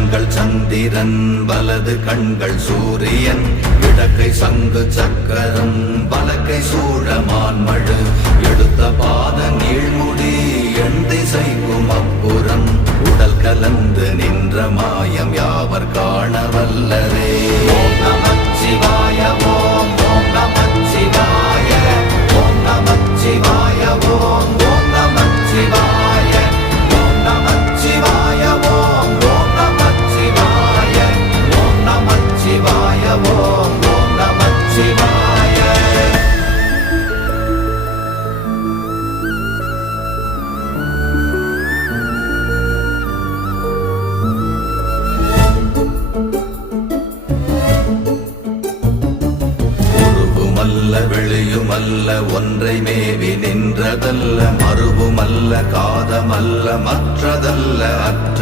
கண்கள் சந்திரன் வலது கண்கள் சூரியன் இடக்கை சங்கு சக்கரம் வலக்கை சூழமான்மழு எடுத்த பாத நீழ்முடி எண் திசைக்கும் அப்புறம் உடல் கலந்து நின்ற மாயம் யாவர் காண வல்லரே. ஓம் நமச்சிவாய ஓம் ஓம் நமச்சிவாய ஓம் நமச்சிவாய ஓம் ஓம் நமச்சிவாய ஓம் நமச்சிவாய ஓம் ஓம் நமச்சிவாய ஓம் நமச்சிவாய ஓம் ஓம் நமச்சிவாய. உருவுமல்ல வெளியுமல்ல ஒன்றை மேவி நின்றதல்ல மறுவுமல்ல காதமல்ல மற்றதல்ல அற்ற